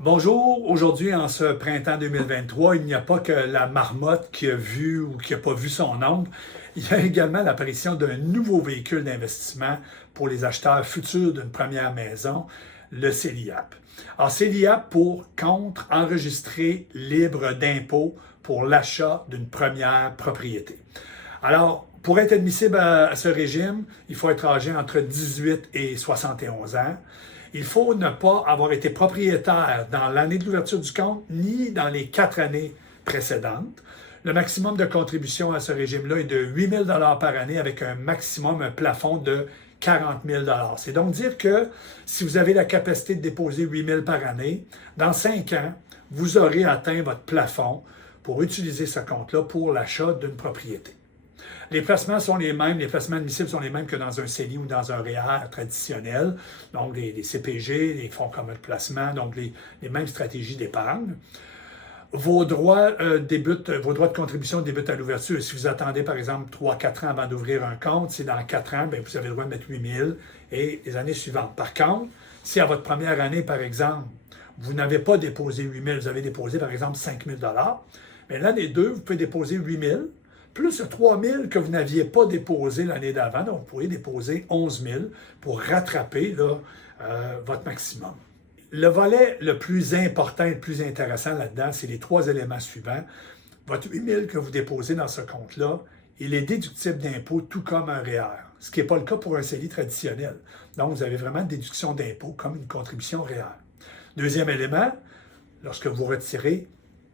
Bonjour, aujourd'hui en ce printemps 2023, il n'y a pas que la marmotte qui a vu ou qui n'a pas vu son ombre, il y a également l'apparition d'un nouveau véhicule d'investissement pour les acheteurs futurs d'une première maison, le CELIAP. Alors CELIAP pour compte enregistré libre d'impôt pour l'achat d'une première propriété. Alors, pour être admissible à ce régime, il faut être âgé entre 18 et 71 ans. Il faut ne pas avoir été propriétaire dans l'année de l'ouverture du compte ni dans les 4 années précédentes. Le maximum de contribution à ce régime-là est de 8 000 par année avec un maximum, un plafond de 40 000 C'est donc dire que si vous avez la capacité de déposer 8 000 par année, dans 5 ans, vous aurez atteint votre plafond pour utiliser ce compte-là pour l'achat d'une propriété. Les placements sont les mêmes, les placements admissibles sont les mêmes que dans un CELI ou dans un REER traditionnel, donc les CPG, les fonds communs de placement, donc les mêmes stratégies d'épargne. Vos droits de contribution débutent à l'ouverture. Si vous attendez, par exemple, 3-4 ans avant d'ouvrir un compte, c'est dans 4 ans, bien, vous avez le droit de mettre 8 000 et les années suivantes. Par contre, si à votre première année, par exemple, vous n'avez pas déposé 8 000, vous avez déposé, par exemple, 5 000 bien, l'année 2, vous pouvez déposer 8 000 plus 3 000 que vous n'aviez pas déposé l'année d'avant. Donc, vous pourriez déposer 11 000 pour rattraper là, votre maximum. Le volet le plus important et le plus intéressant là-dedans, c'est les 3 éléments suivants. Votre 8 000 que vous déposez dans ce compte-là, il est déductible d'impôt tout comme un REER, ce qui n'est pas le cas pour un CELI traditionnel. Donc, vous avez vraiment une déduction d'impôt comme une contribution REER. Deuxième élément, lorsque vous retirez,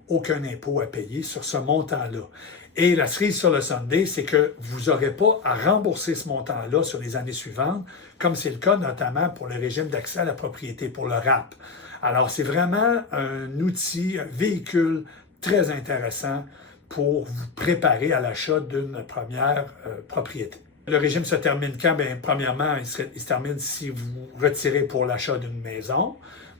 aucun impôt à payer sur ce montant-là. Et la cerise sur le sundae, c'est que vous n'aurez pas à rembourser ce montant-là sur les années suivantes, comme c'est le cas notamment pour le régime d'accès à la propriété, pour le RAP. Alors, c'est vraiment un outil, un véhicule très intéressant pour vous préparer à l'achat d'une première propriété. Le régime se termine quand? Bien, premièrement, il se termine si vous retirez pour l'achat d'une maison.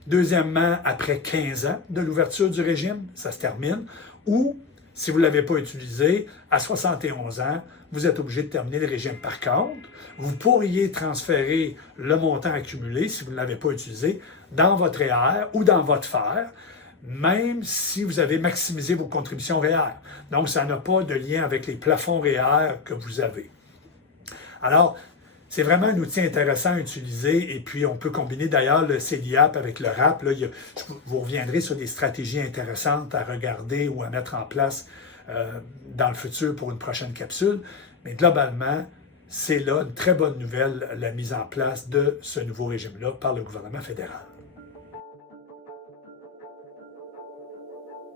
Deuxièmement, après 15 ans de l'ouverture du régime, ça se termine. Ou, si vous ne l'avez pas utilisé, à 71 ans, vous êtes obligé de terminer le régime. Par contre, vous pourriez transférer le montant accumulé, si vous ne l'avez pas utilisé, dans votre REER ou dans votre FER, même si vous avez maximisé vos contributions REER. Donc, ça n'a pas de lien avec les plafonds REER que vous avez. Alors, c'est vraiment un outil intéressant à utiliser et puis on peut combiner d'ailleurs le CELIAP avec le RAP. Là, vous reviendrez sur des stratégies intéressantes à regarder ou à mettre en place dans le futur pour une prochaine capsule. Mais globalement, c'est là une très bonne nouvelle, la mise en place de ce nouveau régime-là par le gouvernement fédéral.